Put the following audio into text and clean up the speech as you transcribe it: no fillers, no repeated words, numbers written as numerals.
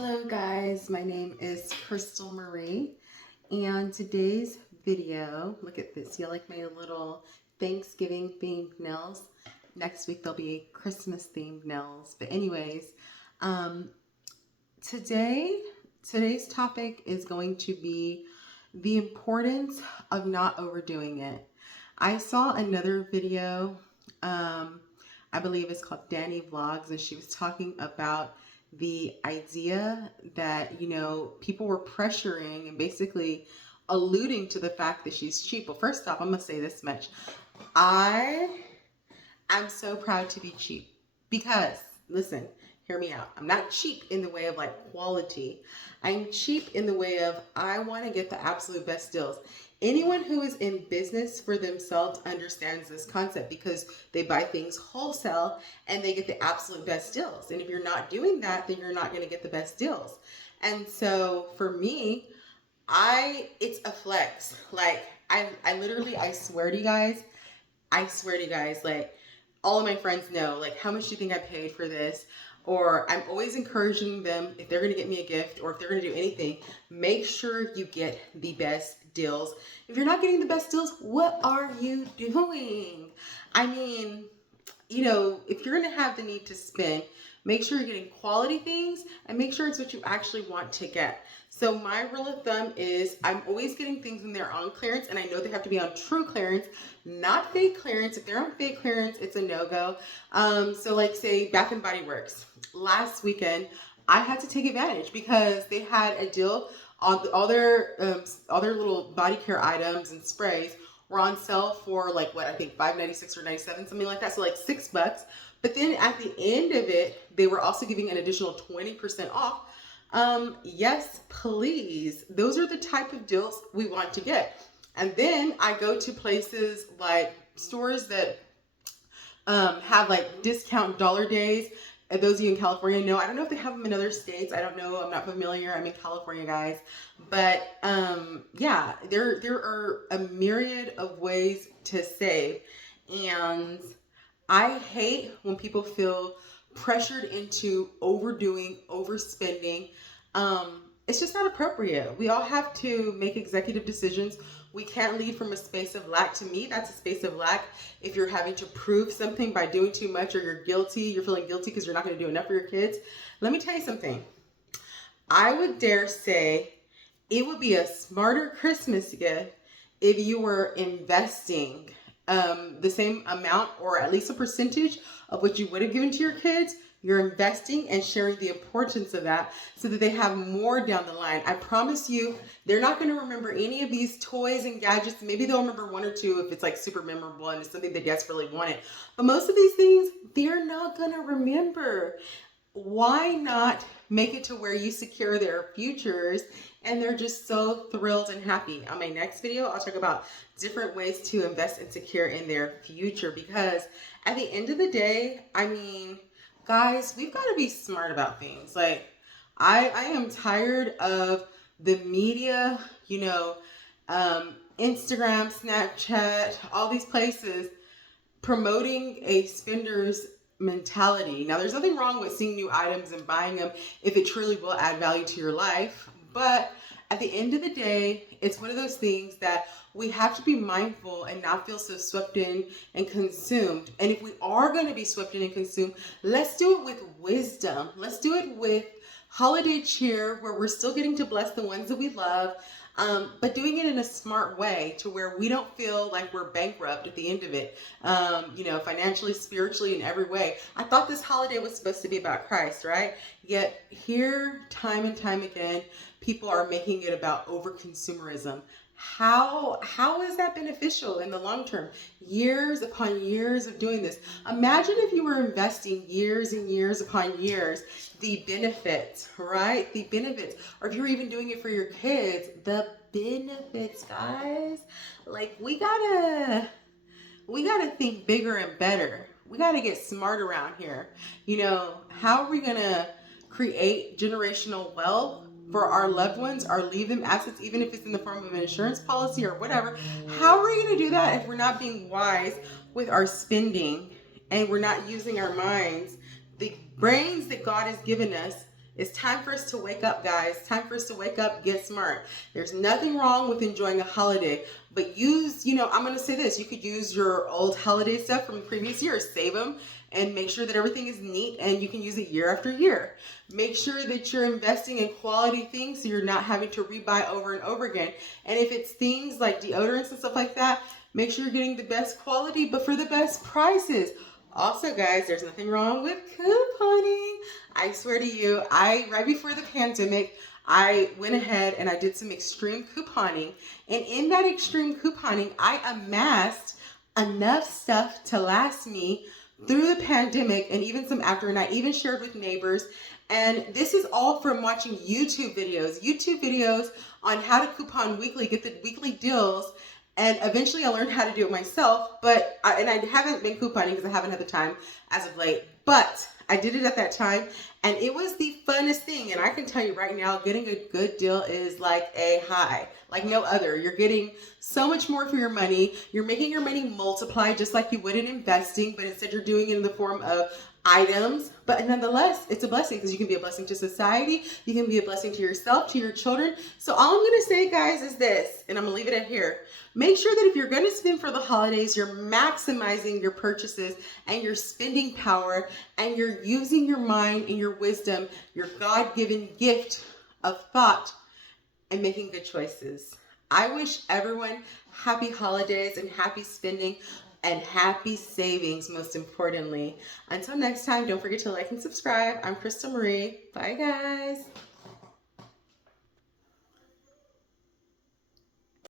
Hello guys, my name is Crystal Marie, and today's video, look at this, you like my little Thanksgiving themed nails. Next week there'll be Christmas themed nails, but anyways, um, today's topic is going to be the importance of not overdoing it. I saw another video, I believe it's called Danny Vlogs, and she was talking about the idea that, people were pressuring and basically alluding to the fact that she's cheap. Well, first off, I'm going to say this much. I'm so proud to be cheap because, listen, hear me out. I'm not cheap in the way of like quality. I'm cheap in the way of I want to get the absolute best deals. Anyone who is in business for themselves understands this concept because they buy things wholesale and they get the absolute best deals. And if you're not doing that, then you're not going to get the best deals. And so for me, it's a flex. Like I literally, I swear to you guys, like all of my friends know, like, how much do you think I paid for this? Or I'm always encouraging them, if they're going to get me a gift or if they're going to do anything, make sure you get the best deals. If you're not getting the best deals, what are you doing? I mean, if you're going to have the need to spend, make sure you're getting quality things and make sure it's what you actually want to get. So my rule of thumb is I'm always getting things when they're on clearance, and I know they have to be on true clearance, not fake clearance. If they're on fake clearance, it's a no-go. So like say Bath and Body Works. Last weekend, I had to take advantage because they had a deal on all their little body care items and sprays were on sale for like what I think $5.96 or $97, something like that. So like $6. But then at the end of it, they were also giving an additional 20% off. Yes, please. Those are the type of deals we want to get. And then I go to places like stores that have like discount dollar days. And those of you in California know, I don't know if they have them in other states. I don't know. I'm not familiar. I'm in California, guys. But yeah, there are a myriad of ways to save. And I hate when people feel pressured into overdoing, overspending. It's just not appropriate. We all have to make executive decisions. We can't lead from a space of lack. To me, that's a space of lack. If you're having to prove something by doing too much, or you're feeling guilty because you're not going to do enough for your kids. Let me tell you something. I would dare say it would be a smarter Christmas gift if you were investing the same amount or at least a percentage of what you would have given to your kids. You're investing and sharing the importance of that so that they have more down the line. I promise you, they're not going to remember any of these toys and gadgets. Maybe they'll remember one or two if it's like super memorable and it's something they desperately wanted. But most of these things, they're not going to remember. Why not make it to where you secure their futures and they're just so thrilled and happy? On my next video, I'll talk about different ways to invest and secure in their future, because at the end of the day, I mean, guys, we've got to be smart about things. Like, I am tired of the media, Instagram, Snapchat, all these places promoting a spender's mentality. Now, there's nothing wrong with seeing new items and buying them if it truly will add value to your life. But at the end of the day, it's one of those things that we have to be mindful and not feel so swept in and consumed. And if we are going to be swept in and consumed, let's do it with wisdom. Let's do it with holiday cheer, where we're still getting to bless the ones that we love, but doing it in a smart way to where we don't feel like we're bankrupt at the end of it, financially, spiritually, in every way. I thought this holiday was supposed to be about Christ, right? Yet here, time and time again, people are making it about over-consumerism. How is that beneficial in the long term? Years upon years of doing this. Imagine if you were investing years and years upon years, the benefits, right? The benefits. Or if you're even doing it for your kids, the benefits, guys. Like, we gotta think bigger and better. We gotta get smart around here. How are we gonna create generational wealth for our loved ones, or leave them assets, even if it's in the form of an insurance policy or whatever? How are we going to do that if we're not being wise with our spending and we're not using our minds? The brains that God has given us It's time for us to wake up, guys. It's time for us to wake up, get smart. There's nothing wrong with enjoying a holiday, but use, I'm going to say this. You could use your old holiday stuff from the previous year, save them, and make sure that everything is neat and you can use it year after year. Make sure that you're investing in quality things so you're not having to rebuy over and over again. And if it's things like deodorants and stuff like that, make sure you're getting the best quality, but for the best prices. Also, guys, there's nothing wrong with couponing. I swear to you, right before the pandemic, I went ahead and I did some extreme couponing. And in that extreme couponing, I amassed enough stuff to last me through the pandemic and even some after. And I even shared with neighbors. And this is all from watching YouTube videos on how to coupon weekly, get the weekly deals. And eventually I learned how to do it myself, and I haven't been couponing because I haven't had the time as of late, but I did it at that time and it was the funnest thing. And I can tell you right now, getting a good deal is like a high, like no other. You're getting so much more for your money. You're making your money multiply just like you would in investing, but instead you're doing it in the form of items. But nonetheless, it's a blessing because you can be a blessing to society. You can be a blessing to yourself, to your children. So all I'm going to say, guys, is this, and I'm going to leave it at here. Make sure that if you're going to spend for the holidays, you're maximizing your purchases and your spending power, and you're using your mind and your wisdom, your God-given gift of thought, and making good choices. I wish everyone happy holidays and happy spending and happy savings, most importantly. Until next time, don't forget to like and subscribe. I'm Crystal Marie. Bye, guys.